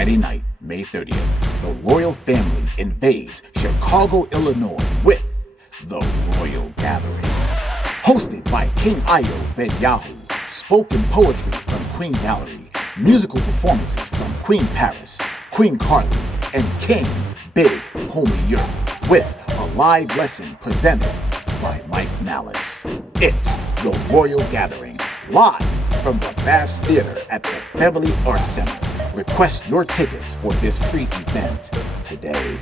Friday night, May 30th, the royal family invades Chicago, Illinois with the Royal Gathering. Hosted by King Io Ben Yahoo, spoken poetry from Queen Gallery, musical performances from Queen Paris, Queen Carly, and King Big Homie Europe, with a live lesson presented by Mike Maliss. It's the Royal Gathering, live from the Bass Theater at the Beverly Arts Center. Request your tickets for this free event today.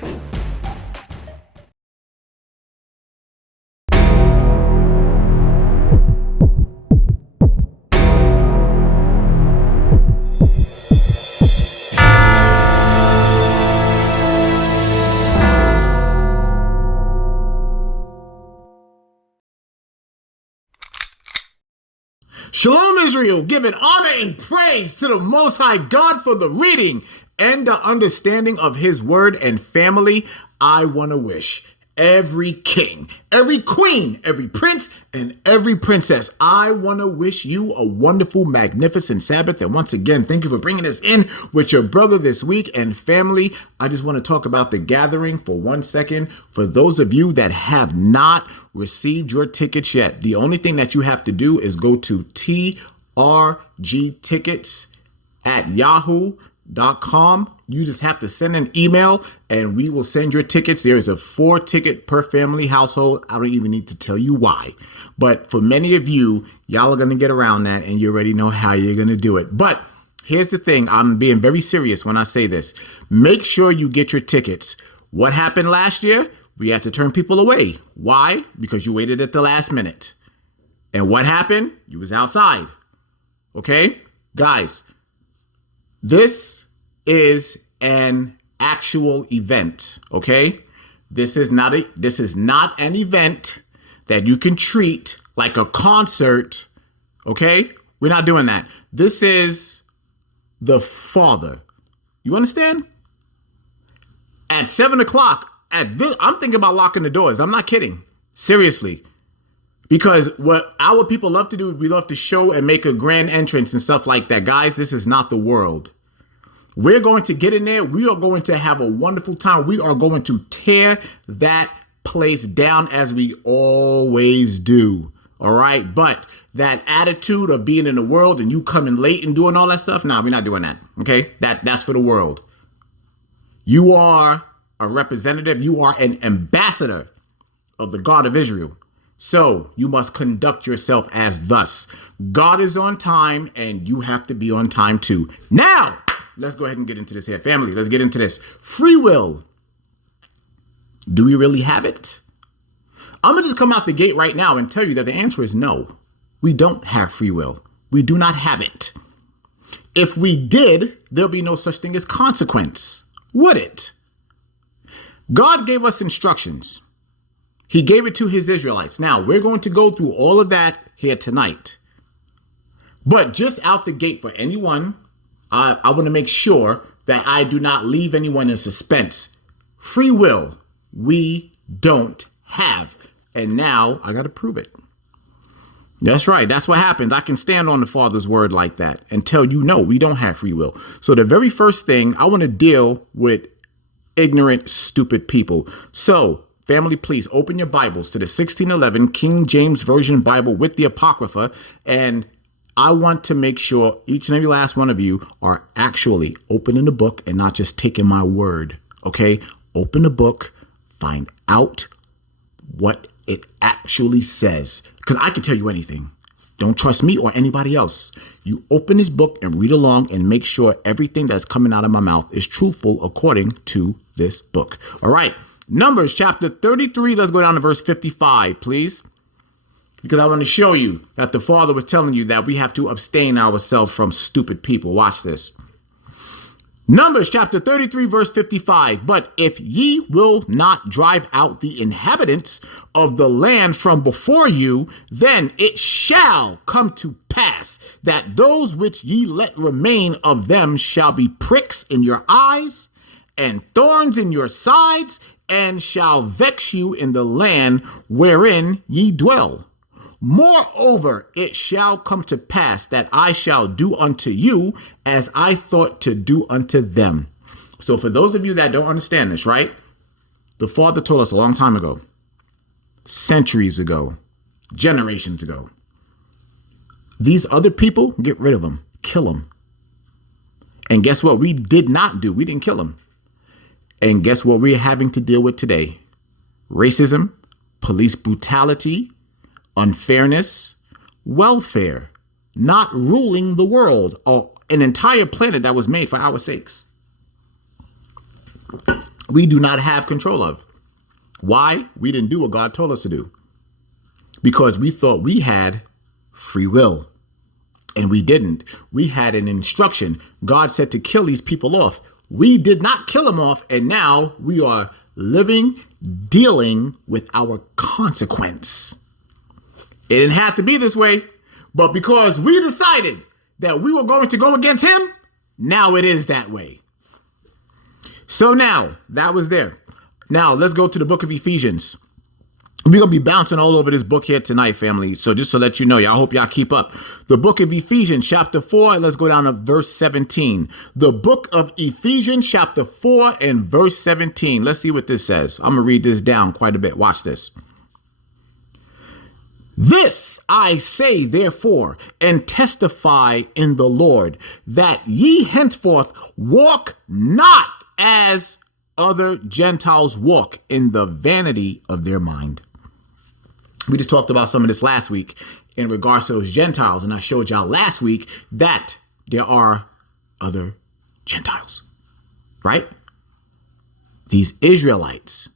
Shalom Israel, giving honor and praise to the Most High God for the reading and the understanding of His word. And family, I want to wish every king, every queen, every prince, and every princess, I want to wish you a wonderful, magnificent Sabbath. And once again, thank you for bringing us in with your brother this week. And family, I just want to talk about the gathering for 1 second. For those of you that have not received your tickets yet, the only thing that you have to do is go to TRG Tickets at yahoo.com. You just have to send an email and we will send your tickets. There is a 4 ticket per family household. I don't even need to tell you why. But for many of you, y'all are going to get around that and you already know how you're going to do it. But here's the thing. I'm being very serious when I say this. Make sure you get your tickets. What happened last year? We had to turn people away. Why? Because you waited at the last minute. And what happened? You was outside. Okay? Guys, this is an actual event, okay? This is not an event that you can treat like a concert, okay? We're not doing that. This is the Father. You understand? At 7 o'clock, I'm thinking about locking the doors. I'm not kidding. Seriously. Because what our people love to do, we love to show and make a grand entrance and stuff like that. Guys, this is not the world. We're going to get in there. We are going to have a wonderful time. We are going to tear that place down as we always do. All right. But that attitude of being in the world and you coming late and doing all that stuff. Nah, we're not doing that. Okay. That's for the world. You are a representative. You are an ambassador of the God of Israel. So you must conduct yourself as thus. God is on time and you have to be on time too. Now, let's go ahead and get into this here, family. Let's get into this. Free will. Do we really have it? I'm going to just come out the gate right now and tell you that the answer is no. We don't have free will. We do not have it. If we did, there'll be no such thing as consequence, would it? God gave us instructions. He gave it to his Israelites. Now, we're going to go through all of that here tonight. But just out the gate for anyone, I want to make sure that I do not leave anyone in suspense. Free will, we don't have. And now I got to prove it. That's right. That's what happens. I can stand on the Father's word like that and tell you, no, we don't have free will. So the very first thing, I want to deal with ignorant, stupid people. So, family, please open your Bibles to the 1611 King James Version Bible with the Apocrypha. And I want to make sure each and every last one of you are actually opening the book and not just taking my word. Okay? Open the book, find out what it actually says. Because I can tell you anything. Don't trust me or anybody else. You open this book and read along and make sure everything that's coming out of my mouth is truthful according to this book. All right. Numbers chapter 33. Let's go down to verse 55, please. Because I want to show you that the Father was telling you that we have to abstain ourselves from stupid people. Watch this. Numbers chapter 33, verse 55. But if ye will not drive out the inhabitants of the land from before you, then it shall come to pass that those which ye let remain of them shall be pricks in your eyes and thorns in your sides, and shall vex you in the land wherein ye dwell. Moreover, it shall come to pass that I shall do unto you as I thought to do unto them. So for those of you that don't understand this, right? The Father told us a long time ago, centuries ago, generations ago, these other people, get rid of them, kill them. And guess what? We did not do. We didn't kill them. And guess what we're having to deal with today? Racism, police brutality, unfairness, welfare, not ruling the world, or an entire planet that was made for our sakes. We do not have control of. Why? We didn't do what God told us to do. Because we thought we had free will. And we didn't. We had an instruction. God said to kill these people off. We did not kill them off. And now we are living, dealing with our consequence. It didn't have to be this way, but because we decided that we were going to go against him, now it is that way. So now, that was there. Now, let's go to the book of Ephesians. We're going to be bouncing all over this book here tonight, family. So just to let you know, y'all, I hope y'all keep up. The book of Ephesians, chapter 4, and let's go down to verse 17. The book of Ephesians, chapter 4 and verse 17. Let's see what this says. I'm going to read this down quite a bit. Watch this. This I say, therefore, and testify in the Lord, that ye henceforth walk not as other Gentiles walk, in the vanity of their mind. We just talked about some of this last week in regards to those Gentiles, and I showed y'all last week that there are other Gentiles, right? These Israelites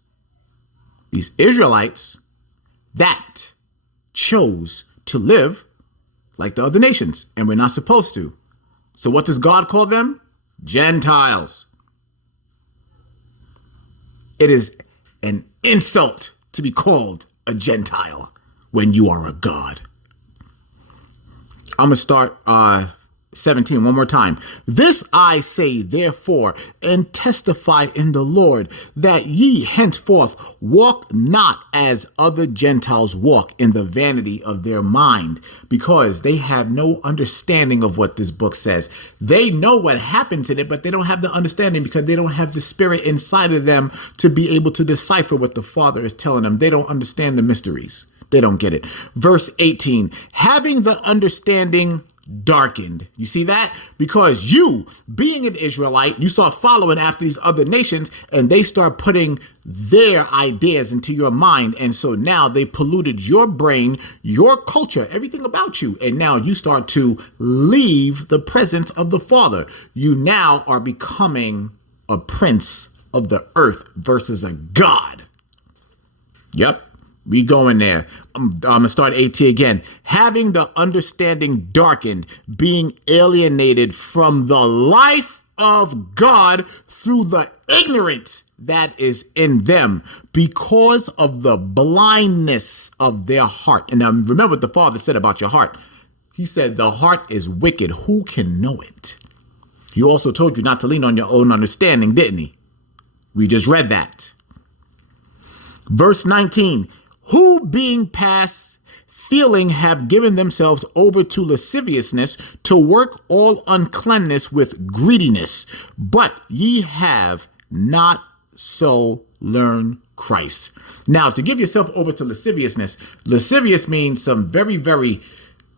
that chose to live like the other nations, and we're not supposed to. So what does God call them? Gentiles. It is an insult to be called a Gentile when you are a God. I'm going to start 17 one more time. This I say, therefore, and testify in the Lord, that ye henceforth walk not as other Gentiles walk, in the vanity of their mind, because they have no understanding of what this book says. They know what happens in it, but they don't have the understanding because they don't have the Spirit inside of them to be able to decipher what the Father is telling them. They don't understand the mysteries. They don't get it. Verse 18, having the understanding darkened. You see that? Because you, being an Israelite, you start following after these other nations, and they start putting their ideas into your mind. And so now they polluted your brain, your culture, everything about you. And now you start to leave the presence of the Father. You now are becoming a prince of the earth versus a God. Yep. We going there. I'm going to start 18 again. Having the understanding darkened, being alienated from the life of God through the ignorance that is in them because of the blindness of their heart. And now remember what the Father said about your heart. He said, the heart is wicked. Who can know it? He also told you not to lean on your own understanding, didn't he? We just read that. Verse 19. Who being past feeling have given themselves over to lasciviousness, to work all uncleanness with greediness. But ye have not so learned Christ. Now, to give yourself over to lasciviousness, lascivious means some very, very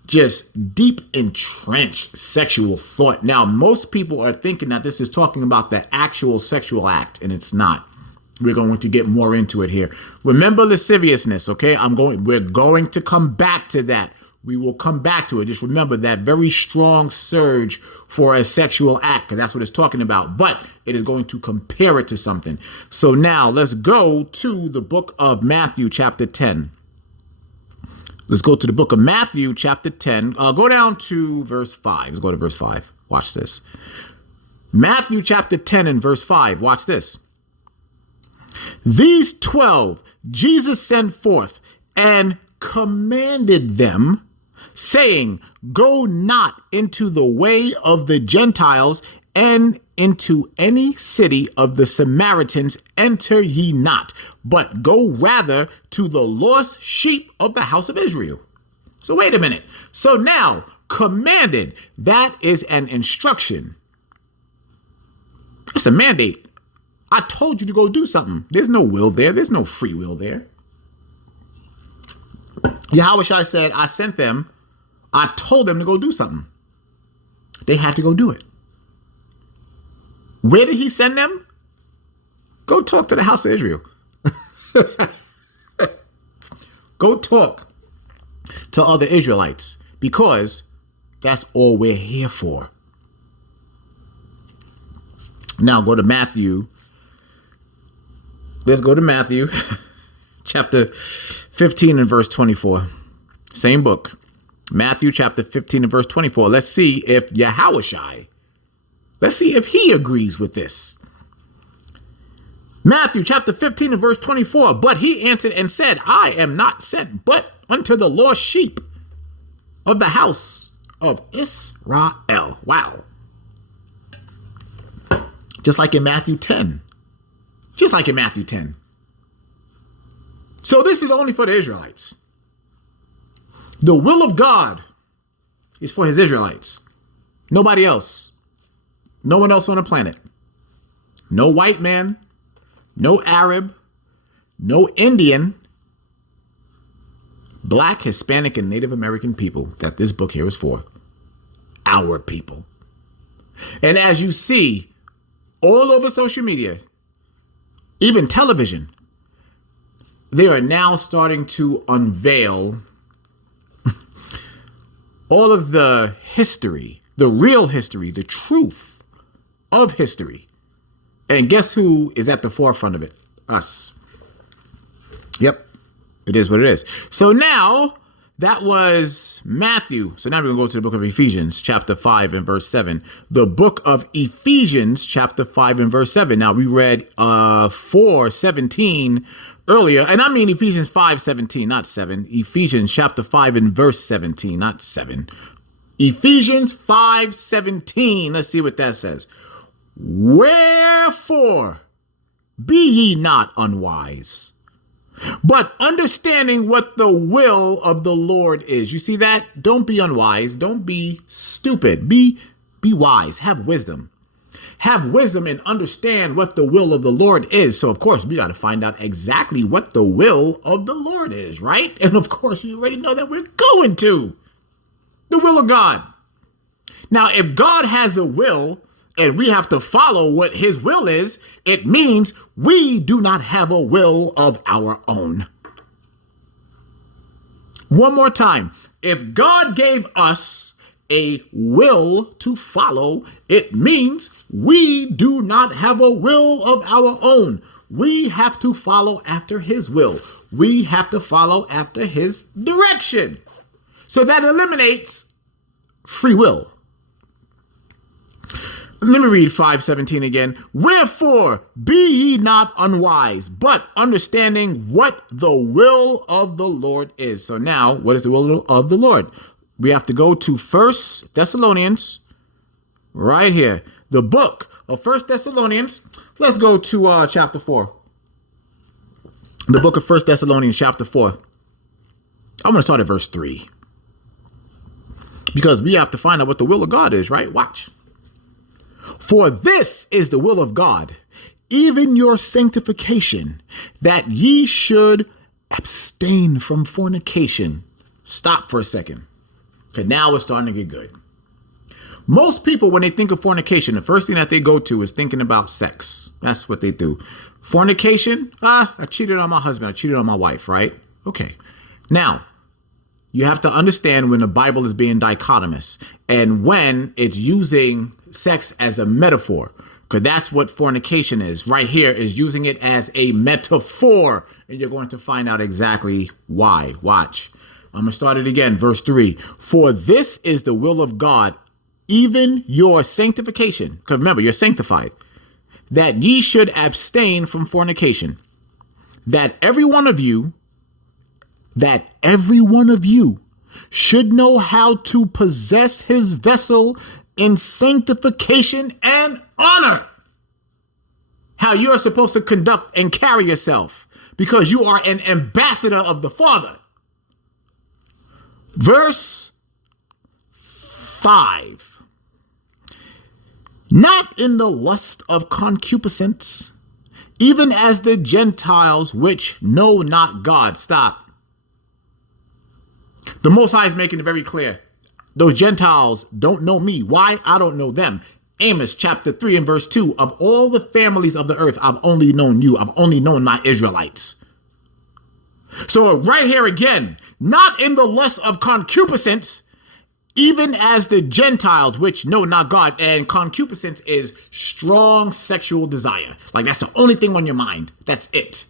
just deep, entrenched sexual thought. Now, most people are thinking that this is talking about the actual sexual act, and it's not. We're going to get more into it here. Remember lasciviousness, okay? We're going to come back to that. We will come back to it. Just remember that very strong surge for a sexual act, because that's what it's talking about. But it is going to compare it to something. So now let's go to the book of Matthew, chapter 10. Let's go to the book of Matthew, chapter 10. Go down to verse 5. Let's go to verse 5. Watch this. Matthew, chapter 10 and verse 5. Watch this. These 12 Jesus sent forth and commanded them, saying, go not into the way of the Gentiles, and into any city of the Samaritans enter ye not, but go rather to the lost sheep of the house of Israel. So wait a minute. So now, commanded, that is an instruction. It's a mandate. I told you to go do something. There's no will there. There's no free will there. Yahushua said, I sent them. I told them to go do something. They had to go do it. Where did he send them? Go talk to the house of Israel. Go talk to other Israelites, because that's all we're here for. Now go to Matthew. Let's go to Matthew chapter 15 and verse 24. Same book. Matthew chapter 15 and verse 24. Let's see if Yahushua, let's see if he agrees with this. Matthew chapter 15 and verse 24. But he answered and said, I am not sent but unto the lost sheep of the house of Israel. Wow. Just like in Matthew 10. Just like in Matthew 10. So this is only for the Israelites. The will of God is for his Israelites. Nobody else. No one else on the planet. No white man. No Arab. No Indian. Black, Hispanic, and Native American people that this book here is for. Our people. And as you see all over social media, even television, they are now starting to unveil all of the history, the real history, the truth of history. And guess who is at the forefront of it? Us. Yep. It is what it is. So now that was Matthew. So now we're going to go to the book of Ephesians, chapter 5 and verse 7. The book of Ephesians, chapter 5 and verse 7. Now we read 4:17 earlier. And I mean Ephesians 5:17, not 7. Ephesians chapter 5 and verse 17, not 7. Ephesians 5:17. Let's see what that says. Wherefore be ye not unwise, but understanding what the will of the Lord is. You see that? Don't be unwise. Don't be stupid. Be wise. Have wisdom. Have wisdom and understand what the will of the Lord is. So, of course, we got to find out exactly what the will of the Lord is, right? And, of course, you already know that we're going to the will of God. Now, if God has a will and we have to follow what his will is, it means we do not have a will of our own. One more time. If God gave us a will to follow, it means we do not have a will of our own. We have to follow after his will. We have to follow after his direction. So that eliminates free will. Let me read 5:17 again. Wherefore be ye not unwise, but understanding what the will of the Lord is. So now, what is the will of the Lord? We have to go to 1 Thessalonians, right here. The book of 1 Thessalonians. Let's go to chapter 4. The book of 1 Thessalonians, chapter 4. I'm going to start at verse 3. Because we have to find out what the will of God is, right? Watch. For this is the will of God, even your sanctification, that ye should abstain from fornication. Stop for a second. Okay, now it's starting to get good. Most people, when they think of fornication, the first thing that they go to is thinking about sex. That's what they do. Fornication, I cheated on my husband, I cheated on my wife, right? Okay. Now, you have to understand when the Bible is being dichotomous and when it's using sex as a metaphor, because that's what fornication is. Right here is using it as a metaphor, and you're going to find out exactly why. Watch. I'm going to start it again. Verse 3. For this is the will of God, even your sanctification. Because remember, you're sanctified. That ye should abstain from fornication. That every one of you should know how to possess his vessel in sanctification and honor. How you are supposed to conduct and carry yourself, because you are an ambassador of the Father. Verse 5. Not in the lust of concupiscence, even as the Gentiles which know not God. Stop. The Most High is making it very clear. Those Gentiles don't know me. Why? I don't know them. Amos chapter 3 and verse 2. Of all the families of the earth, I've only known you. I've only known my Israelites. So right here again, not in the lust of concupiscence, even as the Gentiles which know not God. And concupiscence is strong sexual desire. Like that's the only thing on your mind. That's it.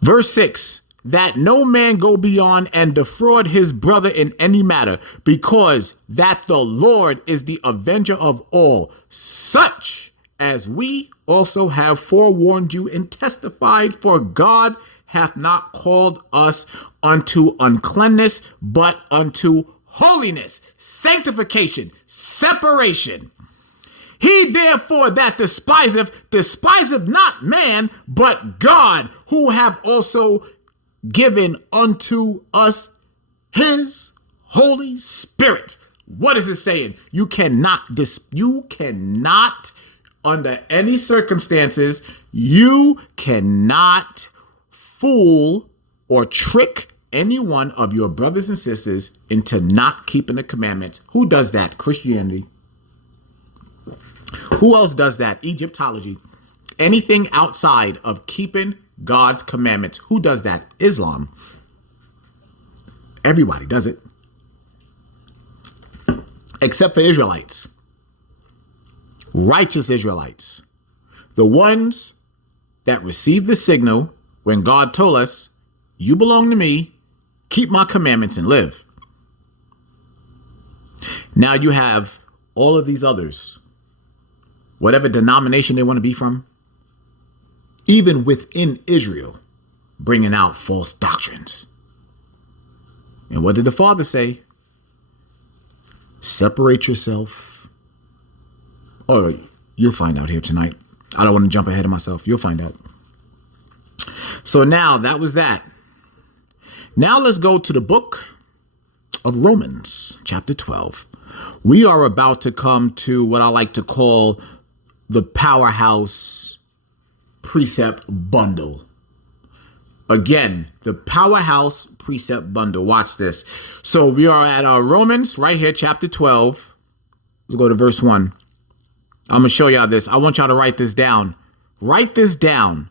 Verse 6. That no man go beyond and defraud his brother in any matter, because that the Lord is the avenger of all, such as we also have forewarned you and testified, for God hath not called us unto uncleanness, but unto holiness, sanctification, separation. He therefore that despiseth not man, but God, who have also given unto us his Holy Spirit. What is it saying? You cannot under any circumstances, you cannot fool or trick any one of your brothers and sisters into not keeping the commandments. Who does that? Christianity. Who else does that? Egyptology. Anything outside of keeping God's commandments. Who does that? Islam. Everybody does it. Except for Israelites. Righteous Israelites. The ones that received the signal when God told us, you belong to me, keep my commandments and live. Now you have all of these others, whatever denomination they want to be from, even within Israel, bringing out false doctrines. And what did the Father say? Separate yourself. Or you'll find out here tonight. I don't want to jump ahead of myself. You'll find out. So now that was that. Now let's go to the book of Romans, chapter 12. We are about to come to what I like to call the powerhouse precept bundle. Again, the powerhouse precept bundle. Watch this. So we are at Romans right here, chapter 12. Let's go to verse 1. I'm going to show y'all this. I want y'all to write this down. Write this down.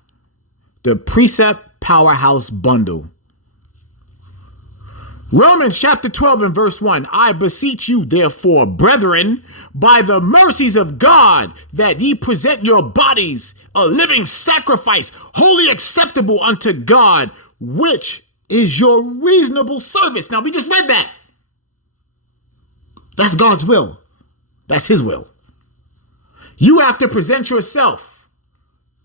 The precept powerhouse bundle. Romans chapter 12 and verse 1. I beseech you, therefore, brethren, by the mercies of God, that ye present your bodies a living sacrifice, wholly acceptable unto God, which is your reasonable service. Now, we just read that. That's God's will. That's his will. You have to present yourself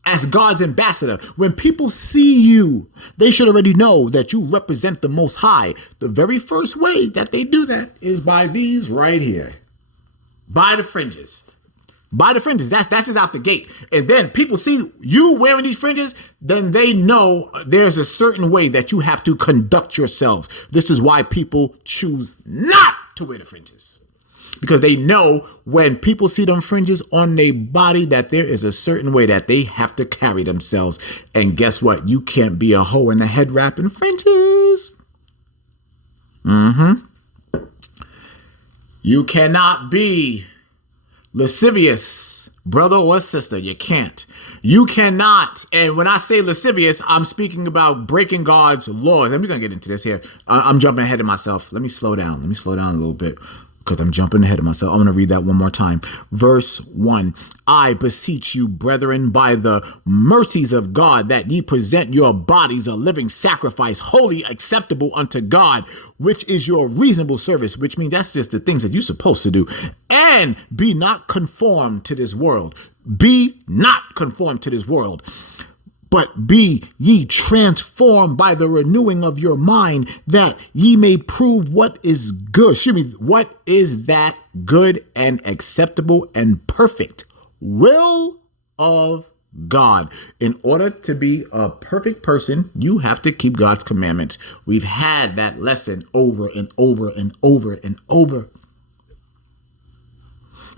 as God's ambassador. When people see you, they should already know that you represent the Most High. The very first way that they do that is by these right here. By the fringes. By the fringes. That's just out the gate. And then people see you wearing these fringes, then they know there's a certain way that you have to conduct yourselves. This is why people choose not to wear the fringes. Because they know when people see them fringes on their body that there is a certain way that they have to carry themselves. And guess what? You can't be a hoe in the head wrap and fringes. You cannot be lascivious, brother or sister. You can't. You cannot. And when I say lascivious, I'm speaking about breaking God's laws. And we're going to get into this here. I'm jumping ahead of myself. Let me slow down. Let me slow down a little bit, because I'm jumping ahead of myself. I'm going to read that one more time. Verse 1. I beseech you, brethren, by the mercies of God, that ye present your bodies a living sacrifice, wholly acceptable unto God, which is your reasonable service, which means that's just the things that you're supposed to do. And be not conformed to this world. Be not conformed to this world. But be ye transformed by the renewing of your mind, that ye may prove what is good. What is that good and acceptable and perfect will of God. In order to be a perfect person, you have to keep God's commandments. We've had that lesson over and over and over and over.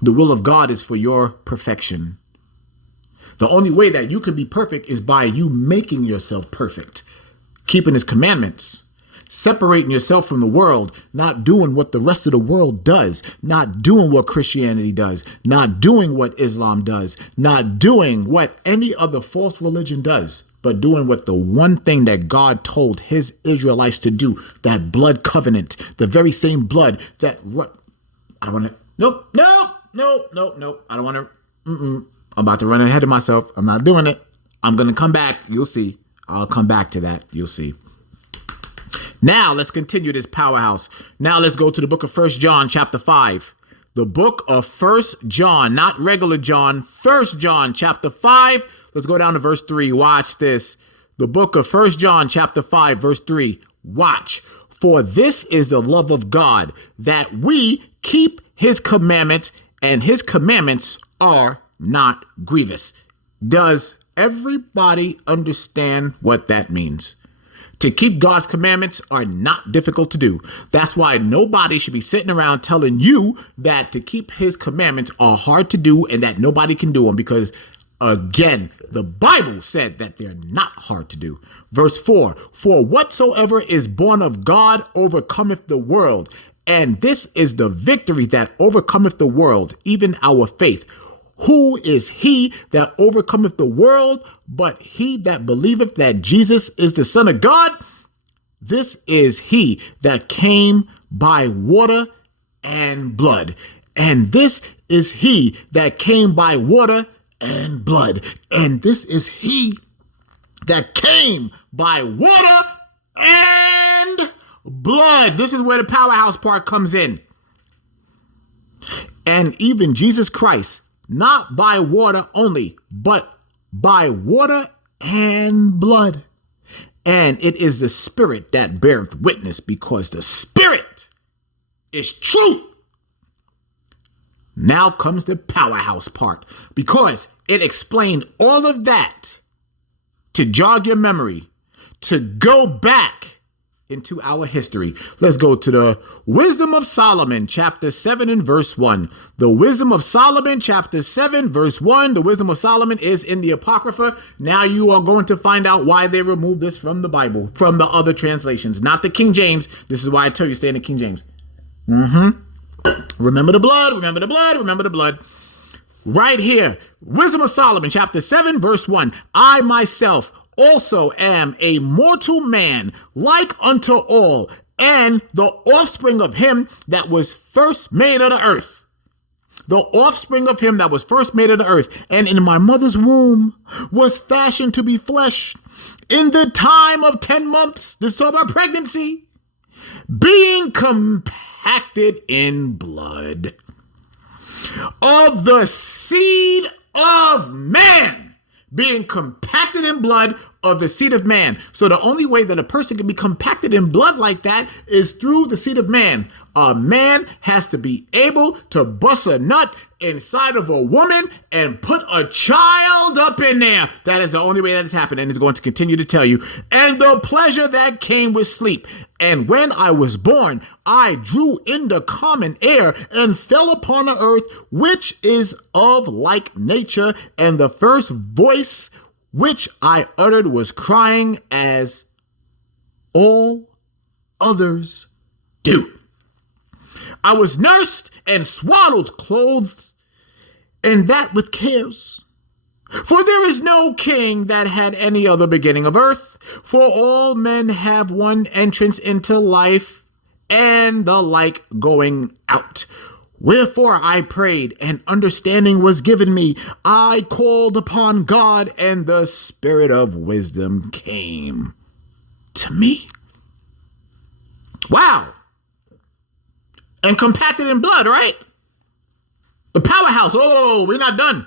The will of God is for your perfection. The only way that you can be perfect is by you making yourself perfect, keeping his commandments, separating yourself from the world, not doing what the rest of the world does, not doing what Christianity does, not doing what Islam does, not doing what any other false religion does, but doing what the one thing that God told his Israelites to do, that blood covenant, the very same blood that, I don't want to, nope. I don't want to, I'm about to run ahead of myself. I'm not doing it. I'm going to come back. You'll see. I'll come back to that. You'll see. Now let's continue this powerhouse. Now let's go to the book of 1 John chapter 5. The book of 1 John, not regular John, 1 John chapter 5. Let's go down to verse 3. Watch this. The book of 1 John chapter 5 verse 3. Watch. For this is the love of God, that we keep his commandments, and his commandments are not grievous. Does everybody understand what that means? To keep God's commandments are not difficult to do. That's why nobody should be sitting around telling you that to keep his commandments are hard to do and that nobody can do them, because again, the Bible said that they're not hard to do. Verse 4, for whatsoever is born of God overcometh the world. And this is the victory that overcometh the world, even our faith. Who is he that overcometh the world, but he that believeth that Jesus is the Son of God? This is he that came by water and blood. And this is he that came by water and blood. And this is he that came by water and blood. This is where the powerhouse part comes in. And even Jesus Christ, not by water only, but by water and blood. And it is the Spirit that beareth witness, because the Spirit is truth. Now comes the powerhouse part, because it explained all of that to jog your memory, to go back into our history. Let's go to the Wisdom of Solomon, chapter 7 and verse 1. The Wisdom of Solomon, chapter 7, verse 1. The Wisdom of Solomon is in the Apocrypha. Now you are going to find out why they removed this from the Bible, from the other translations, not the King James. This is why I tell you stay in the King James. Remember the blood, remember the blood, remember the blood. Right here, Wisdom of Solomon, chapter 7, verse 1. I myself also am a mortal man, like unto all, and the offspring of him that was first made of the earth. The offspring of him that was first made of the earth, and in my mother's womb was fashioned to be flesh in the time of 10 months. This is all about pregnancy, being compacted in blood of the seed of man. Being compacted in blood of the seed of man. So the only way that a person can be compacted in blood like that is through the seed of man. A man has to be able to bust a nut inside of a woman and put a child up in there. That is the only way that has happened, and it's going to continue to tell you. And the pleasure that came with sleep. And when I was born, I drew in the common air and fell upon the earth, which is of like nature. And the first voice which I uttered was crying, as all others do. I was nursed and swaddled, clothed, and that with cares. For there is no king that had any other beginning of earth, for all men have one entrance into life, and the like going out. Wherefore I prayed, and understanding was given me. I called upon God, and the spirit of wisdom came to me. Wow. And compacted in blood, right? The powerhouse. Oh, we're not done.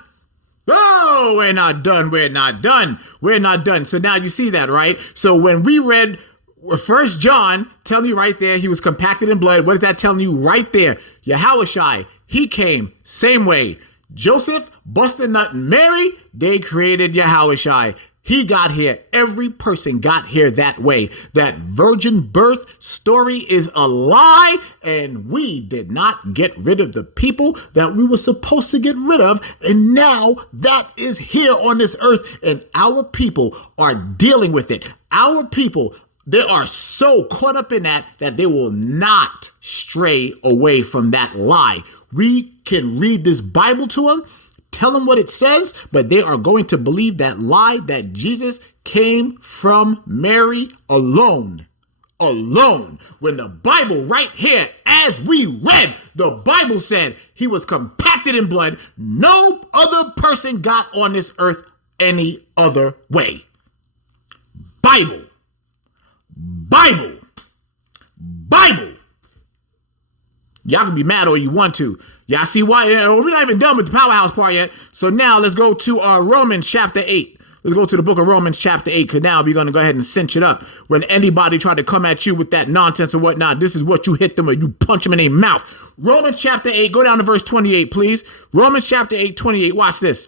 Oh, we're not done. We're not done. We're not done. So now you see that, right? So when we read 1 John, telling you right there, he was compacted in blood. What is that telling you right there? Yahushai, he came same way. Joseph busted nut Mary, they created Yahushua. He got here. Every person got here that way. That virgin birth story is a lie, and we did not get rid of the people that we were supposed to get rid of, and now that is here on this earth, and our people are dealing with it. Our people, they are so caught up in that they will not stray away from that lie. We can read this Bible to them, tell them what it says, but they are going to believe that lie that Jesus came from Mary alone. Alone. When the Bible right here, as we read, the Bible said he was compacted in blood. No other person got on this earth any other way. Bible. Bible. Bible. Y'all can be mad all you want to. Y'all see why? We're not even done with the powerhouse part yet. So now let's go to Romans chapter 8. Let's go to the book of Romans chapter 8, because now we're going to go ahead and cinch it up. When anybody try to come at you with that nonsense or whatnot, this is what you hit them or you punch them in their mouth. Romans chapter 8, go down to verse 28, please. Romans chapter 8, 28. Watch this.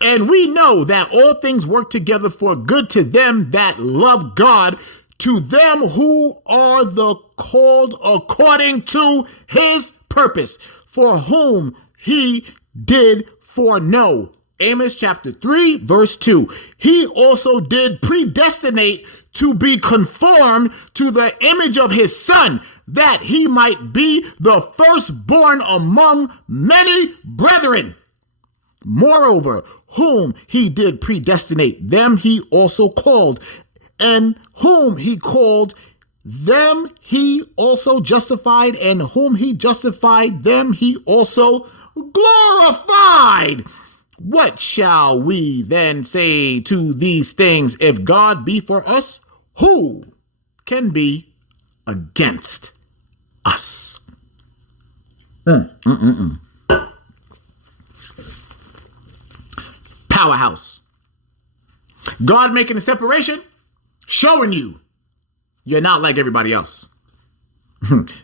And we know that all things work together for good to them that love God, to them who are the called according to his purpose, for whom he did foreknow. Amos chapter 3, verse 2. He also did predestinate to be conformed to the image of his son, that he might be the firstborn among many brethren. Moreover, whom he did predestinate, them he also called, and whom he called, them he also justified, and whom he justified, them he also glorified. What shall we then say to these things? If God be for us, who can be against us? Powerhouse. God making a separation, showing you you're not like everybody else.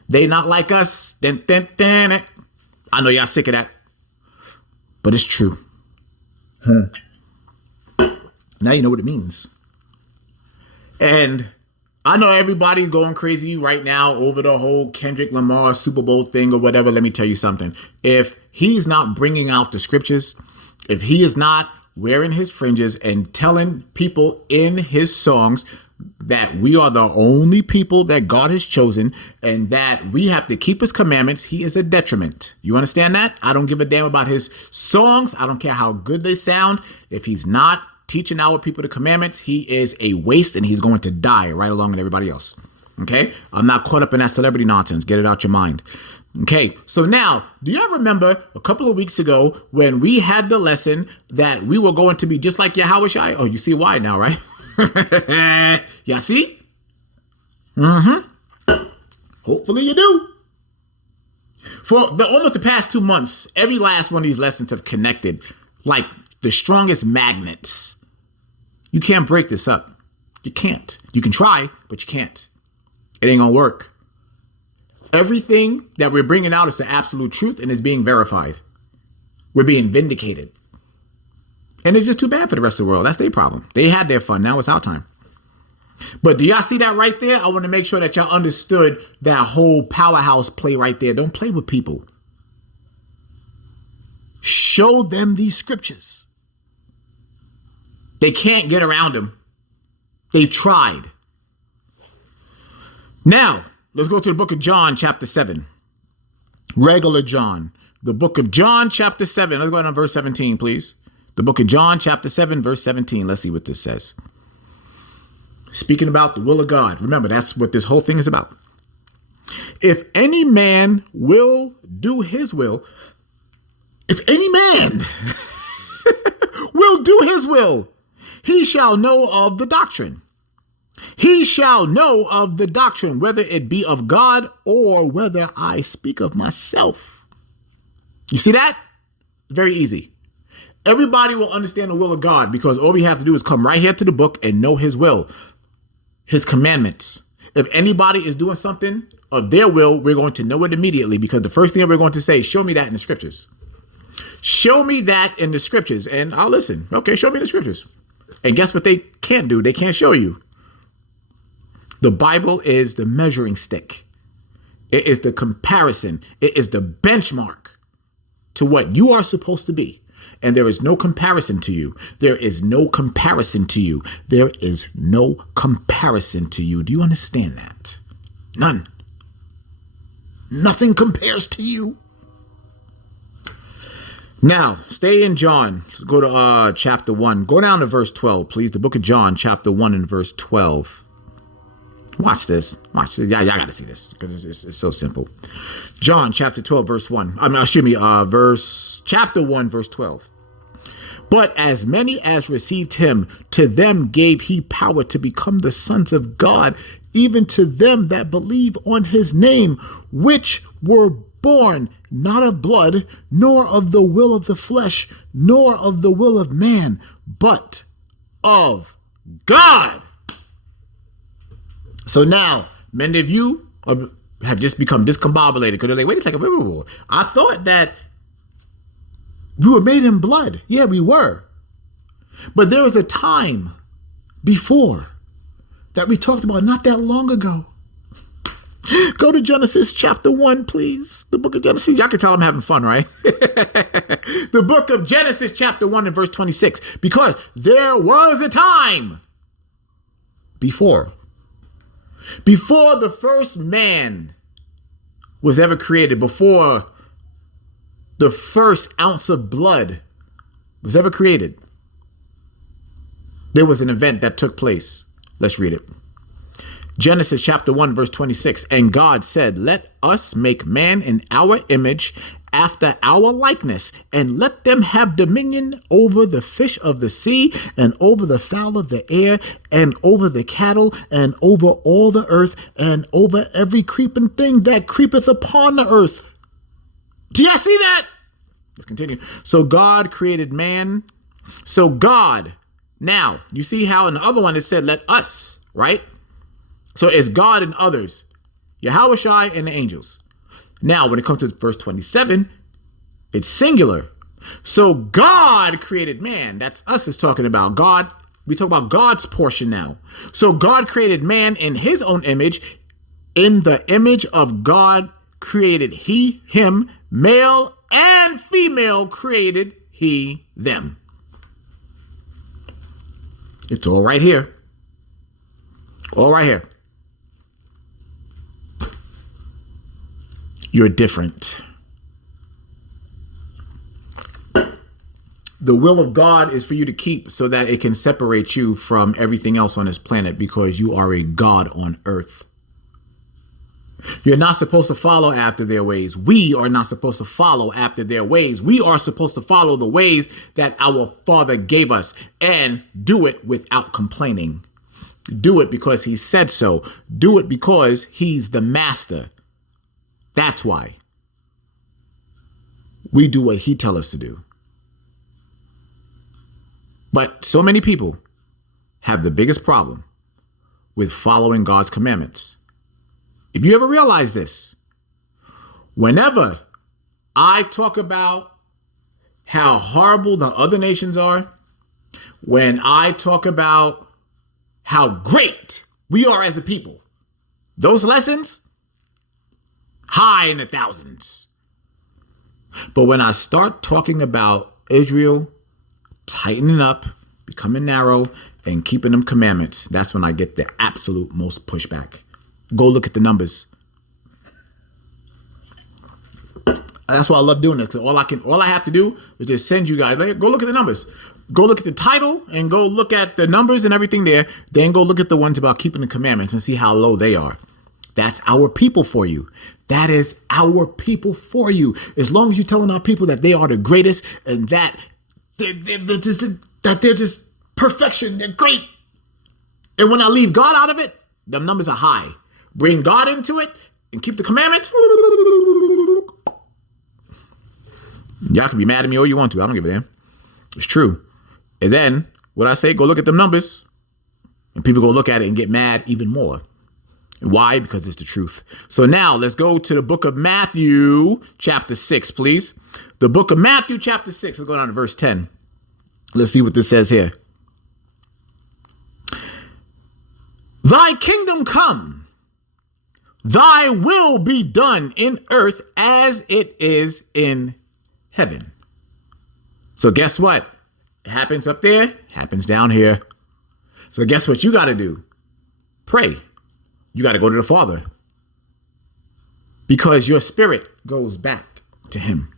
They not like us. I know y'all sick of that, but it's true. Now you know what it means. And I know everybody's going crazy right now over the whole Kendrick Lamar Super Bowl thing or whatever. Let me tell you something. If he's not bringing out the scriptures, if he is not wearing his fringes and telling people in his songs that we are the only people that God has chosen and that we have to keep his commandments, he is a detriment. You understand that? I don't give a damn about his songs. I don't care how good they sound. If he's not teaching our people the commandments, he is a waste and he's going to die right along with everybody else. Okay? I'm not caught up in that celebrity nonsense. Get it out your mind. Okay, so now, do y'all remember a couple of weeks ago when we had the lesson that we were going to be just like Yahushua? Oh, you see why now, right? Y'all see? Hopefully you do. For almost the past 2 months, every last one of these lessons have connected like the strongest magnets. You can't break this up. You can't. You can try, but you can't. It ain't gonna work. Everything that we're bringing out is the absolute truth and is being verified. We're being vindicated. And it's just too bad for the rest of the world. That's their problem. They had their fun. Now it's our time. But do y'all see that right there? I want to make sure that y'all understood that whole powerhouse play right there. Don't play with people. Show them these scriptures. They can't get around them. They tried. Now, let's go to the book of John, chapter 7. Regular John. The book of John, chapter 7. Let's go down to verse 17, please. The book of John, chapter 7, verse 17. Let's see what this says. Speaking about the will of God. Remember, that's what this whole thing is about. If any man will do his will, if any man will do his will, he shall know of the doctrine. He shall know of the doctrine, whether it be of God or whether I speak of myself. You see that? Very easy. Everybody will understand the will of God because all we have to do is come right here to the book and know his will, his commandments. If anybody is doing something of their will, we're going to know it immediately because the first thing that we're going to say is, show me that in the scriptures. Show me that in the scriptures and I'll listen. Okay, show me the scriptures. And guess what they can't do? They can't show you. The Bible is the measuring stick. It is the comparison. It is the benchmark to what you are supposed to be. And there is no comparison to you. There is no comparison to you. There is no comparison to you. Do you understand that? None. Nothing compares to you. Now, stay in John. Let's go to chapter 1. Go down to verse 12, please. The book of John, chapter 1 and verse 12. Watch this. Watch this. Y'all got to see this because it's so simple. John, chapter 12, verse 1. Chapter 1, verse 12. But as many as received him, to them gave he power to become the sons of God, even to them that believe on his name, which were born not of blood, nor of the will of the flesh, nor of the will of man, but of God. So now, many of you have just become discombobulated because they're like, wait a second, I thought that we were made in blood. Yeah, we were. But there was a time before that we talked about not that long ago. Go to Genesis chapter 1, please. The book of Genesis. Y'all can tell I'm having fun, right? The book of Genesis chapter 1 and verse 26. Because there was a time before the first man was ever created, before the first ounce of blood was ever created, there was an event that took place. Let's read it. Genesis chapter 1, verse 26. And God said, let us make man in our image, after our likeness, and let them have dominion over the fish of the sea, and over the fowl of the air, and over the cattle, and over all the earth, and over every creeping thing that creepeth upon the earth. Do y'all see that? Let's continue. So God created man. So God, now, you see how in the other one it said, let us, right? So it's God and others, Yahweh Shai and the angels. Now, when it comes to verse 27, it's singular. So God created man. That's us is talking about God. We talk about God's portion now. So God created man in his own image. In the image of God created he him. Male and female created he them. It's all right here. All right here. You're different. The will of God is for you to keep so that it can separate you from everything else on this planet, because you are a God on earth. You're not supposed to follow after their ways. We are not supposed to follow after their ways. We are supposed to follow the ways that our Father gave us and do it without complaining. Do it because he said so. Do it because he's the master. That's why we do what he tells us to do. But so many people have the biggest problem with following God's commandments. If you ever realize this, whenever I talk about how horrible the other nations are, when I talk about how great we are as a people, those lessons, high in the thousands. But when I start talking about Israel tightening up, becoming narrow, and keeping them commandments, that's when I get the absolute most pushback. Go look at the numbers. That's why I love doing this, because all I have to do is just send you guys, like, go look at the numbers. Go look at the title and go look at the numbers and everything there. Then go look at the ones about keeping the commandments and see how low they are. That's our people for you. That is our people for you. As long as you're telling our people that they are the greatest and that they're just perfection, they're great. And when I leave God out of it, the numbers are high. Bring God into it and keep the commandments. Y'all can be mad at me all you want to. I don't give a damn. It's true. And then what I say, go look at them numbers. And people go look at it and get mad even more. Why? Because it's the truth. So now let's go to the book of Matthew, chapter 6, please. The book of Matthew, chapter 6. Let's go down to verse 10. Let's see what this says here. Thy kingdom come, thy will be done in earth as it is in heaven. So guess what? It happens up there, happens down here. So guess what you got to do? Pray. You got to go to the Father. Because your spirit goes back to him.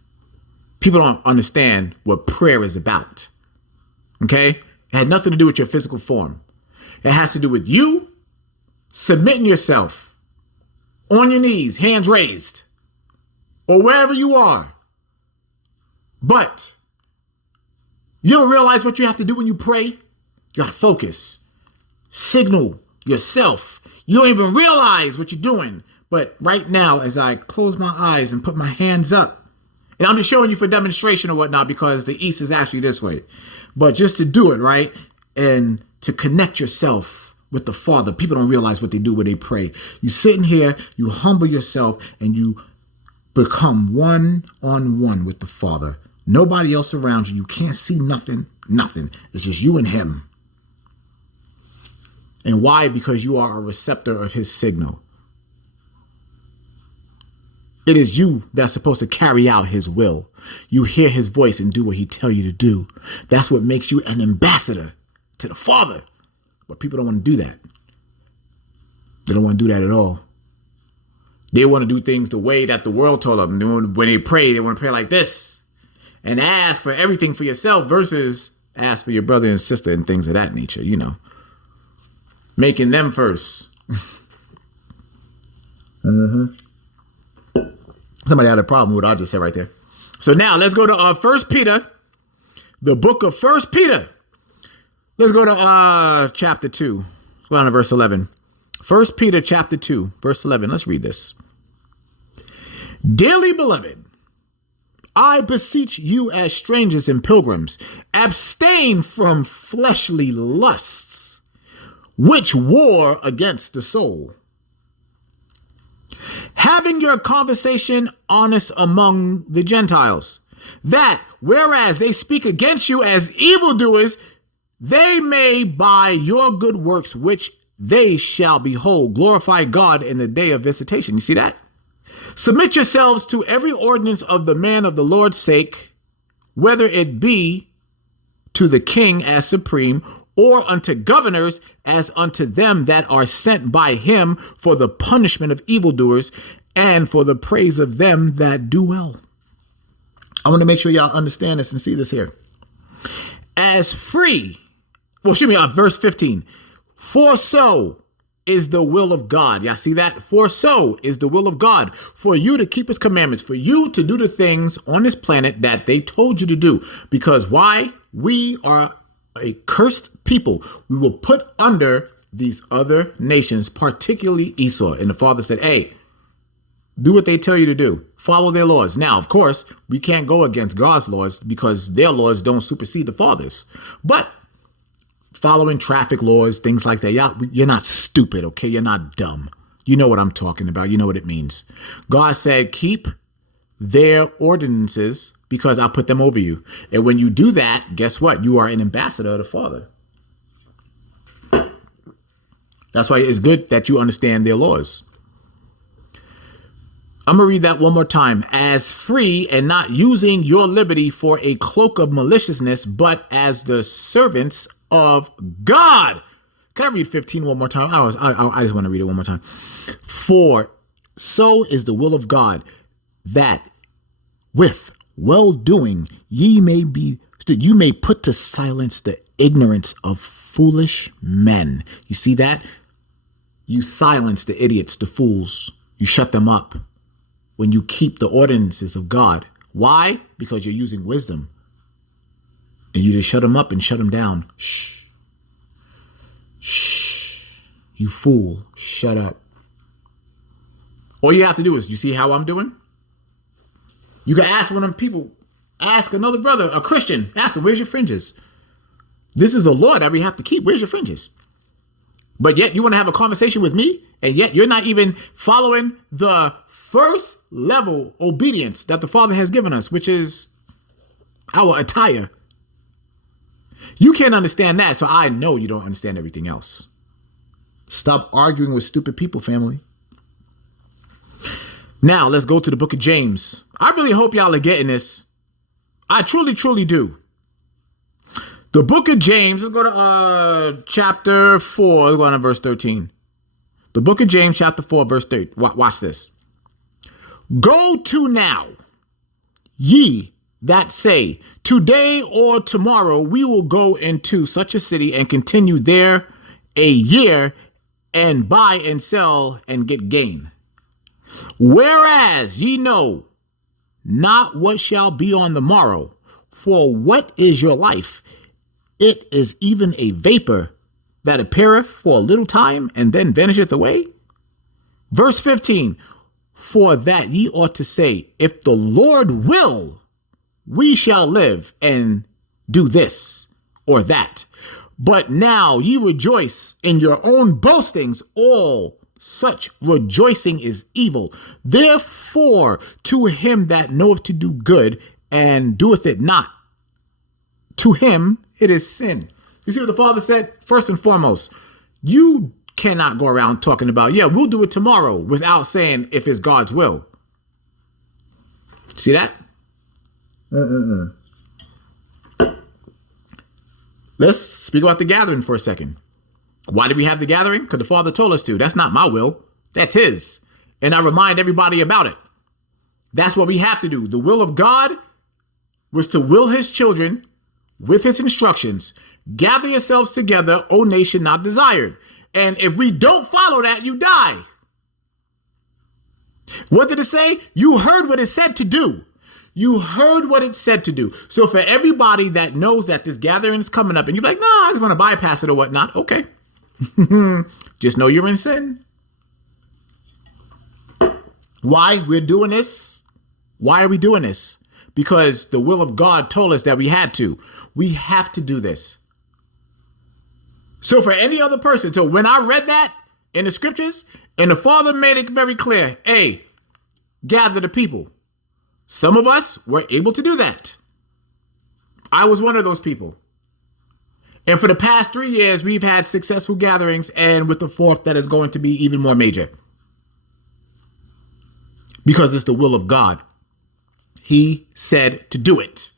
People don't understand what prayer is about. Okay? It had nothing to do with your physical form. It has to do with you submitting yourself on your knees, hands raised, or wherever you are. But you don't realize what you have to do when you pray. You got to focus, signal yourself. You don't even realize what you're doing. But right now, as I close my eyes and put my hands up, and I'm just showing you for demonstration or whatnot, because the East is actually this way. But just to do it, right? And to connect yourself with the Father. People don't realize what they do when they pray. You sit in here, you humble yourself, and you become one-on-one with the Father. Nobody else around you. You can't see nothing. It's just you and him. And why? Because you are a receptor of his signal. It is you that's supposed to carry out his will. You hear his voice and do what he tells you to do. That's what makes you an ambassador to the Father. But people don't want to do that. They don't want to do that at all. They want to do things the way that the world told them. When they pray, they want to pray like this and ask for everything for yourself versus ask for your brother and sister and things of that nature, you know. Making them first. Somebody had a problem with what I just said right there. So now let's go to 1 Peter, the book of 1 Peter. Let's go to chapter 2. Let's go down to verse 11. 1 Peter chapter 2, verse 11. Let's read this. Dearly beloved, I beseech you as strangers and pilgrims, abstain from fleshly lusts, which war against the soul. Having your conversation honest among the Gentiles, that whereas they speak against you as evildoers, they may by your good works, which they shall behold, glorify God in the day of visitation. You see that? Submit yourselves to every ordinance of the man of the Lord's sake, whether it be to the king as supreme, or unto governors as unto them that are sent by him for the punishment of evildoers and for the praise of them that do well. I want to make sure y'all understand this and see this here. As free, verse 15. For so is the will of God. Y'all see that? For so is the will of God, for you to keep his commandments, for you to do the things on this planet that they told you to do. Because why? We are a cursed people. We were put under these other nations, particularly Esau. And the Father said, hey, do what they tell you to do. Follow their laws. Now, of course, we can't go against God's laws because their laws don't supersede the Father's. But following traffic laws, things like that, you're not stupid, okay? You're not dumb. You know what I'm talking about. You know what it means. God said, keep their ordinances because I put them over you. And when you do that, guess what? You are an ambassador of the Father. That's why it's good that you understand their laws. I'm going to read that one more time. As free and not using your liberty for a cloak of maliciousness, but as the servants of God. Can I read 15 one more time? I just want to read it one more time. For so is the will of God, that with well-doing you may put to silence the ignorance of foolish men. You see that? You silence the idiots, the fools. You shut them up when you keep the ordinances of God. Why? Because you're using wisdom. And you just shut them up and shut them down. Shh. Shh. You fool. Shut up. All you have to do is, you see how I'm doing? You can ask one of them people, ask another brother, a Christian, ask him, where's your fringes? This is a law that we have to keep. Where's your fringes? But yet you want to have a conversation with me, and yet you're not even following the first level obedience that the Father has given us, which is our attire. You can't understand that, so I know you don't understand everything else. Stop arguing with stupid people, family. Now, let's go to the book of James. I really hope y'all are getting this. I truly, truly do. The book of James, let's go to chapter 4, let's go on to verse 13. The book of James, chapter 4, verse 13. Watch this. Go to now, ye that say, today or tomorrow we will go into such a city and continue there a year and buy and sell and get gain. Whereas ye know not what shall be on the morrow, for what is your life? It is even a vapor that appeareth for a little time and then vanisheth away. Verse 15, for that ye ought to say, if the Lord will, we shall live and do this or that. But now ye rejoice in your own boastings. All such rejoicing is evil. Therefore, to him that knoweth to do good and doeth it not, to him it is sin. You see what the Father said? First and foremost, you cannot go around talking about, yeah, we'll do it tomorrow without saying if it's God's will. See that? Let's speak about the gathering for a second. Why did we have the gathering? Because the Father told us to. That's not my will. That's his. And I remind everybody about it. That's what we have to do. The will of God was to will his children with his instructions. Gather yourselves together, O nation not desired. And if we don't follow that, you die. What did it say? You heard what it said to do. You heard what it said to do. So for everybody that knows that this gathering is coming up and you're like, no, I just want to bypass it or whatnot. Okay. Just know you're in sin. Why we're doing this? Why are we doing this? Because the will of God told us that we had to. We have to do this. So for any other person, so when I read that in the scriptures and the Father made it very clear, hey, gather the people. Some of us were able to do that. I was one of those people. And for the past 3 years, we've had successful gatherings, and with the fourth that is going to be even more major. Because it's the will of God. He said to do it.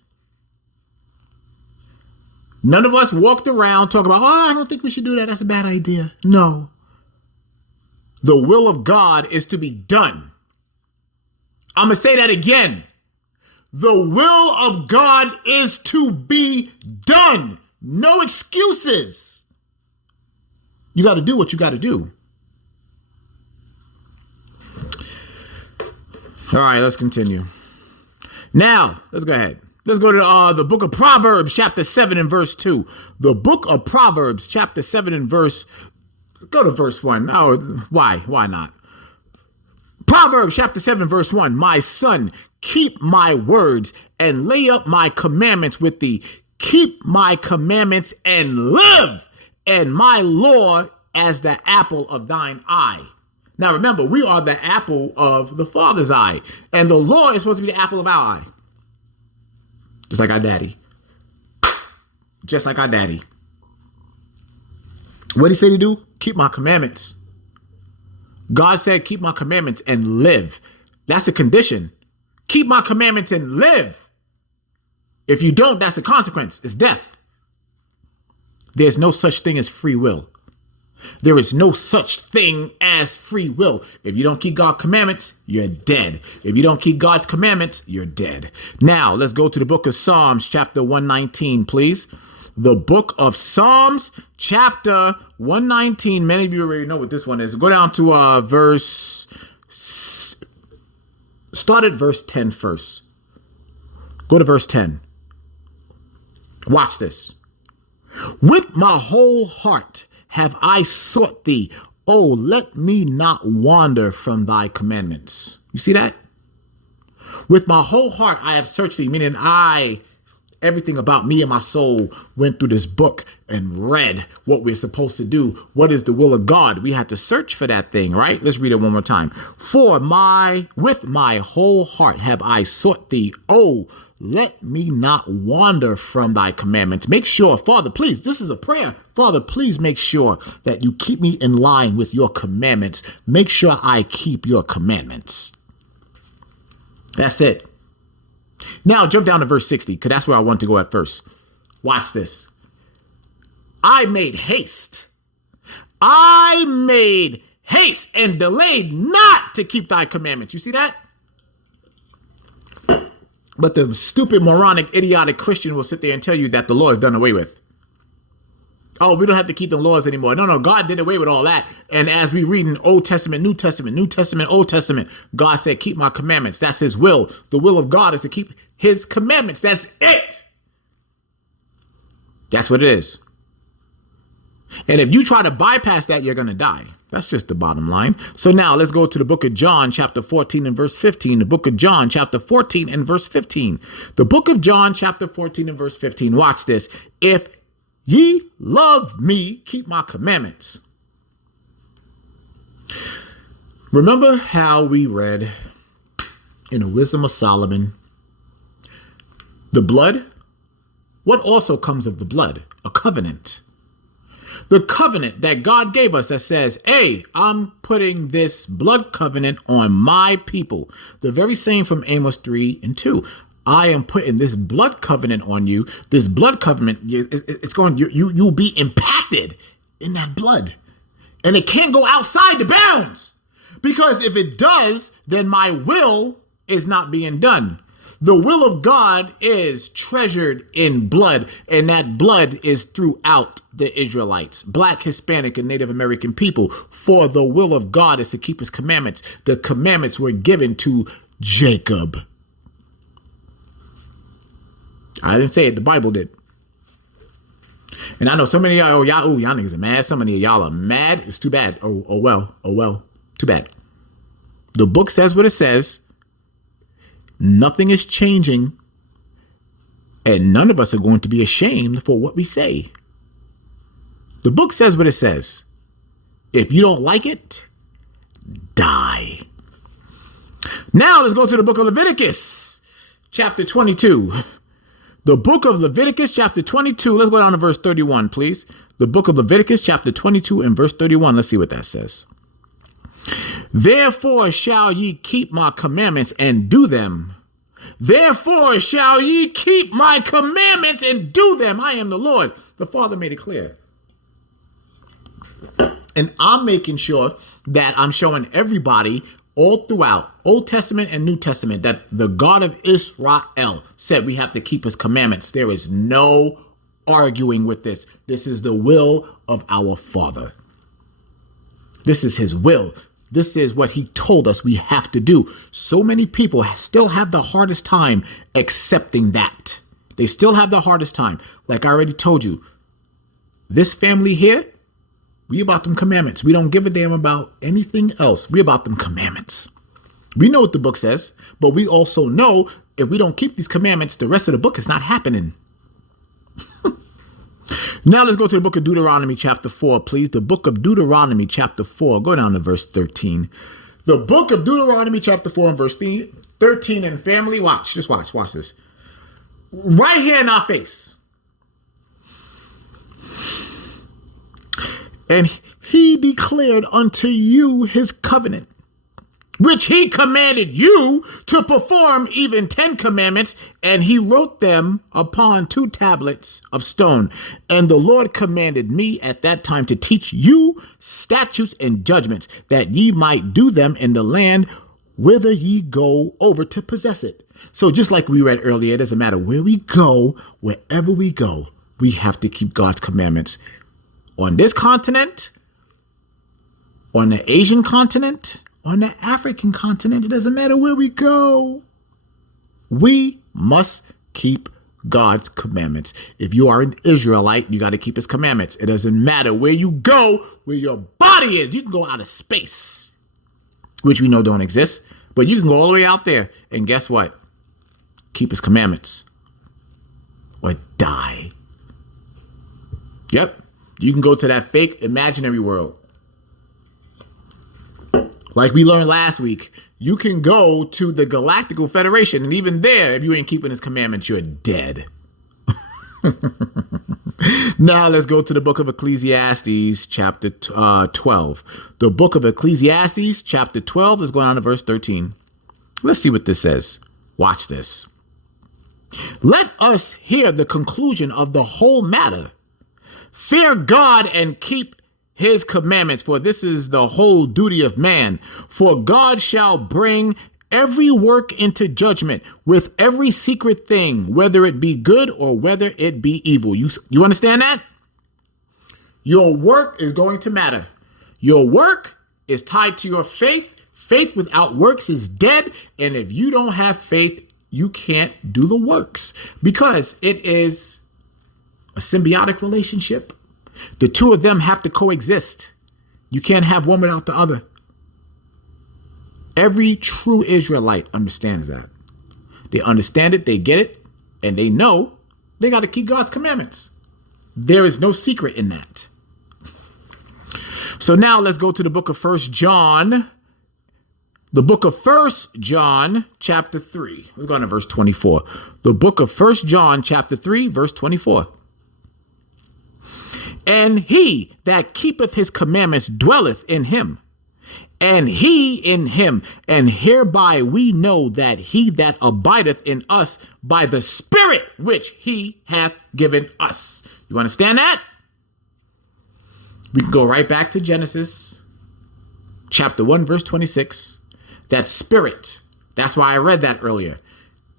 None of us walked around talking about, oh, I don't think we should do that. That's a bad idea. No. The will of God is to be done. I'm going to say that again. The will of God is to be done. No excuses. You got to do what you got to do. All right, let's continue. Now, let's go ahead. Let's go to the book of Proverbs, chapter 7 and verse 2. The book of Proverbs, chapter 7 and verse... Go to verse 1. Oh, why? Why not? Proverbs, chapter 7, verse 1. My son, keep my words and lay up my commandments with thee. Keep my commandments and live, and my law as the apple of thine eye. Now remember, we are the apple of the Father's eye, and the law is supposed to be the apple of our eye. Just like our daddy. Just like our daddy. What did he say to do? Keep my commandments. God said, keep my commandments and live. That's a condition. Keep my commandments and live. If you don't, that's a consequence. It's death. There's no such thing as free will. There is no such thing as free will. If you don't keep God's commandments, you're dead. If you don't keep God's commandments, you're dead. Now, let's go to the book of Psalms, chapter 119, please. The book of Psalms, chapter 119. Many of you already know what this one is. Go down to start at verse 10 first. Go to verse 10. Watch this. With my whole heart have I sought thee. Oh, let me not wander from thy commandments. You see that? With my whole heart I have searched thee, meaning I Everything about me and my soul went through this book and read what we're supposed to do. What is the will of God? We had to search for that thing, right? Let's read it one more time. With my whole heart have I sought thee. Oh, let me not wander from thy commandments. Make sure, Father, please, this is a prayer. Father, please make sure that you keep me in line with your commandments. Make sure I keep your commandments. That's it. Now jump down to verse 60, because that's where I want to go at first. Watch this. I made haste. I made haste and delayed not to keep thy commandments. You see that? But the stupid, moronic, idiotic Christian will sit there and tell you that the law is done away with. Oh, we don't have to keep the laws anymore. No, God did away with all that. And as we read in Old Testament, New Testament, New Testament, Old Testament, God said, keep my commandments. That's his will. The will of God is to keep his commandments. That's it. That's what it is. And if you try to bypass that, you're going to die. That's just the bottom line. So now let's go to the book of John, chapter 14 and verse 15. The book of John, chapter 14 and verse 15. The book of John, chapter 14 and verse 15. Watch this. If ye love me, keep my commandments. Remember how we read in the Wisdom of Solomon, the blood? What also comes of the blood? A covenant. The covenant that God gave us that says, hey, I'm putting this blood covenant on my people. The very same from Amos 3 and 2. I am putting this blood covenant on you. This blood covenant, it's going, you'll be impacted in that blood. And it can't go outside the bounds. Because if it does, then my will is not being done. The will of God is treasured in blood, and that blood is throughout the Israelites, Black, Hispanic, and Native American people. For the will of God is to keep his commandments. The commandments were given to Jacob. I didn't say it, the Bible did. And I know so many of y'all, y'all niggas are mad. So many of y'all are mad. It's too bad. Oh well, too bad. The book says what it says. Nothing is changing, and none of us are going to be ashamed for what we say. The book says what it says. If you don't like it, die. Now let's go to the book of Leviticus, chapter 22. The book of Leviticus, chapter 22. Let's go down to verse 31, please. The book of Leviticus, chapter 22 and verse 31. Let's see what that says. Therefore shall ye keep my commandments and do them. Therefore shall ye keep my commandments and do them. I am the Lord. The Father made it clear. And I'm making sure that I'm showing everybody all throughout Old Testament and New Testament that the God of Israel said we have to keep his commandments. There is no arguing with this. This is the will of our Father. This is his will. This is what he told us we have to do. So many people still have the hardest time accepting that. They still have the hardest time. Like I already told you, this family here, we about them commandments. We don't give a damn about anything else. We about them commandments. We know what the book says, but we also know if we don't keep these commandments, the rest of the book is not happening. Now let's go to the book of Deuteronomy chapter 4, please. The book of Deuteronomy chapter 4. Go down to verse 13. The book of Deuteronomy chapter 4 and verse 13. And family, watch. Just watch this. Right here in our face. And he declared unto you his covenant, which he commanded you to perform, even 10 commandments, and he wrote them upon 2 tablets of stone. And the Lord commanded me at that time to teach you statutes and judgments, that ye might do them in the land whither ye go over to possess it. So just like we read earlier, it doesn't matter where we go, wherever we go, we have to keep God's commandments. On this continent, on the Asian continent, on the African continent, it doesn't matter where we go. We must keep God's commandments. If you are an Israelite, you got to keep his commandments. It doesn't matter where you go, where your body is. You can go out of space, which we know don't exist, but you can go all the way out there. And guess what? Keep his commandments. or die. Yep. You can go to that fake imaginary world. Like we learned last week, you can go to the Galactical Federation, and even there, if you ain't keeping his commandments, you're dead. Now let's go to the book of Ecclesiastes, chapter 12. The book of Ecclesiastes, chapter 12, is going on to verse 13. Let's see what this says. Watch this. Let us hear the conclusion of the whole matter. Fear God and keep his commandments, for this is the whole duty of man. For God shall bring every work into judgment with every secret thing, whether it be good or whether it be evil. You understand that? Your work is going to matter. Your work is tied to your faith. Faith without works is dead. And if you don't have faith, you can't do the works, because it is a symbiotic relationship. The two of them have to coexist. You can't have one without the other. Every true Israelite understands that. They understand it, they get it, and they know they got to keep God's commandments. There is no secret in that. So now let's go to the book of 1 John. The book of 1 John, chapter 3. Let's go on to verse 24. The book of 1 John, chapter 3, verse 24. And he that keepeth his commandments dwelleth in him, and he in him. And hereby we know that he that abideth in us by the Spirit which he hath given us. You understand that? We can go right back to Genesis, chapter 1, verse 26. That spirit, that's why I read that earlier.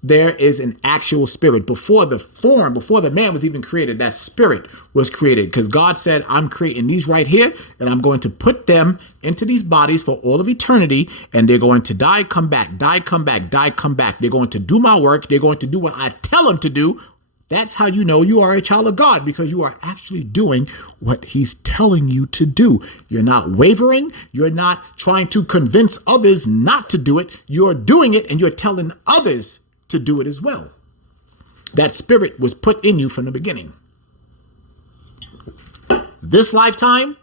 There is an actual spirit. Before the man was even created, that spirit was created, because God said, I'm creating these right here, and I'm going to put them into these bodies for all of eternity, and they're going to die, come back, die, come back, die, come back. They're going to do my work. They're going to do what I tell them to do. That's how you know you are a child of God, because you are actually doing what he's telling you to do. You're not wavering. You're not trying to convince others not to do it. You're doing it, and you're telling others to do it as well. That spirit was put in you from the beginning. This lifetime,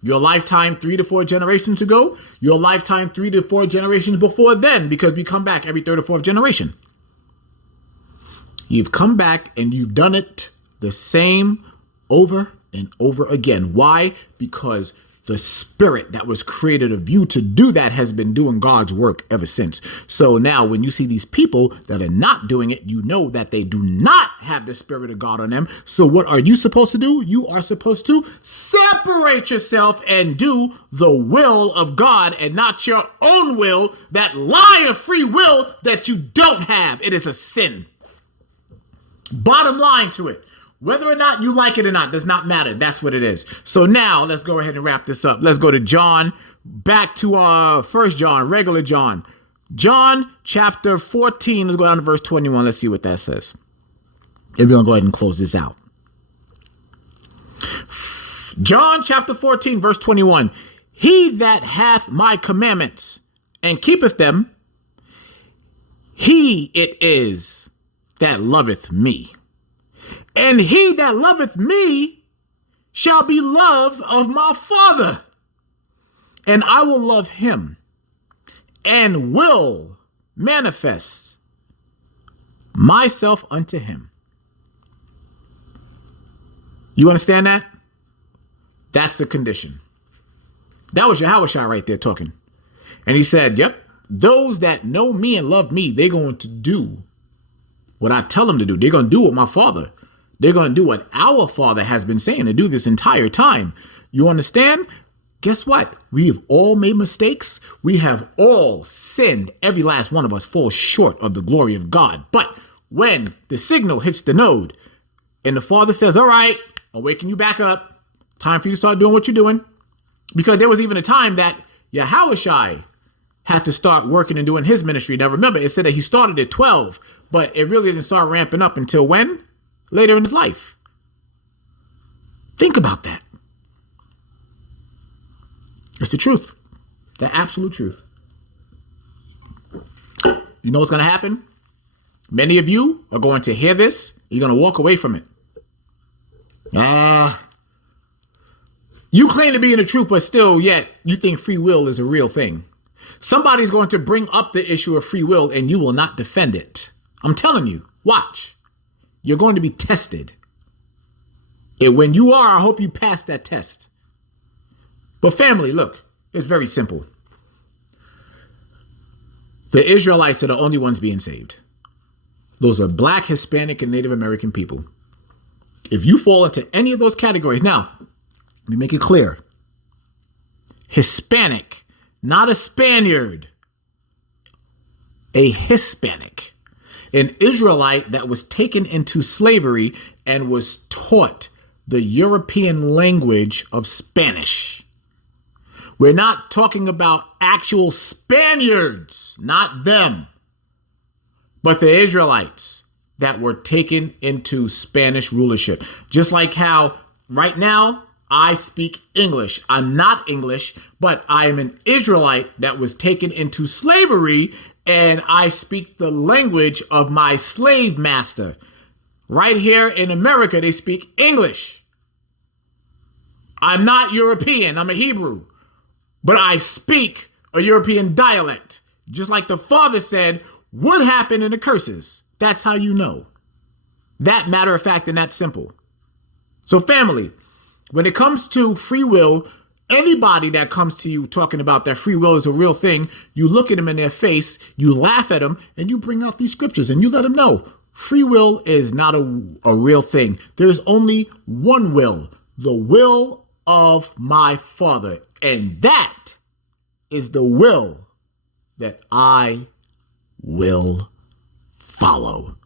your lifetime 3 to 4 generations ago, your lifetime 3 to 4 generations before then, because we come back every third or fourth generation. You've come back and you've done it the same over and over again. Why? Because the spirit that was created of you to do that has been doing God's work ever since. So now when you see these people that are not doing it, you know that they do not have the spirit of God on them. So what are you supposed to do? You are supposed to separate yourself and do the will of God, and not your own will, that lie of free will that you don't have. It is a sin. Bottom line to it. Whether or not you like it or not does not matter. That's what it is. So now let's go ahead and wrap this up. Let's go to John, back to 1 John, regular John. John chapter 14. Let's go down to verse 21. Let's see what that says. And we're going to go ahead and close this out. John chapter 14, verse 21. He that hath my commandments and keepeth them, he it is that loveth me. And he that loveth me shall be loved of my Father. And I will love him and will manifest myself unto him. You understand that? That's the condition. That was Yahushua right there talking. And he said, yep, those that know me and love me, they're going to do what I tell them to do. They're going to do what my Father. They're going to do what our Father has been saying to do this entire time. You understand? Guess what? We have all made mistakes. We have all sinned. Every last one of us falls short of the glory of God. But when the signal hits the node and the Father says, all right, I'll waken you back up. Time for you to start doing what you're doing. Because there was even a time that Yahushua had to start working and doing his ministry. Now remember, it said that he started at 12, but it really didn't start ramping up until when? Later in his life. Think about that. It's the truth. The absolute truth. You know what's going to happen? Many of you are going to hear this You're going to walk away from it. You claim to be in the truth, but still, yet, you think free will is a real thing. Somebody's going to bring up the issue of free will and you will not defend it. I'm telling you, watch. You're going to be tested. And when you are, I hope you pass that test. But family, look, it's very simple. The Israelites are the only ones being saved. Those are Black, Hispanic, and Native American people. If you fall into any of those categories, now, let me make it clear. Hispanic, not a Spaniard. A Hispanic. An Israelite that was taken into slavery and was taught the European language of Spanish. We're not talking about actual Spaniards, not them, but the Israelites that were taken into Spanish rulership. Just like how right now I speak English. I'm not English, but I am an Israelite that was taken into slavery, and I speak the language of my slave master. Right here in America, they speak English. I'm not European, I'm a Hebrew, but I speak a European dialect. Just like the Father said, what happened in the curses? That's how you know. That matter of fact and that simple. So family, when it comes to free will, anybody that comes to you talking about that free will is a real thing, you look at them in their face, you laugh at them, and you bring out these scriptures and you let them know free will is not a real thing. There's only one will, the will of my Father. And that is the will that I will follow.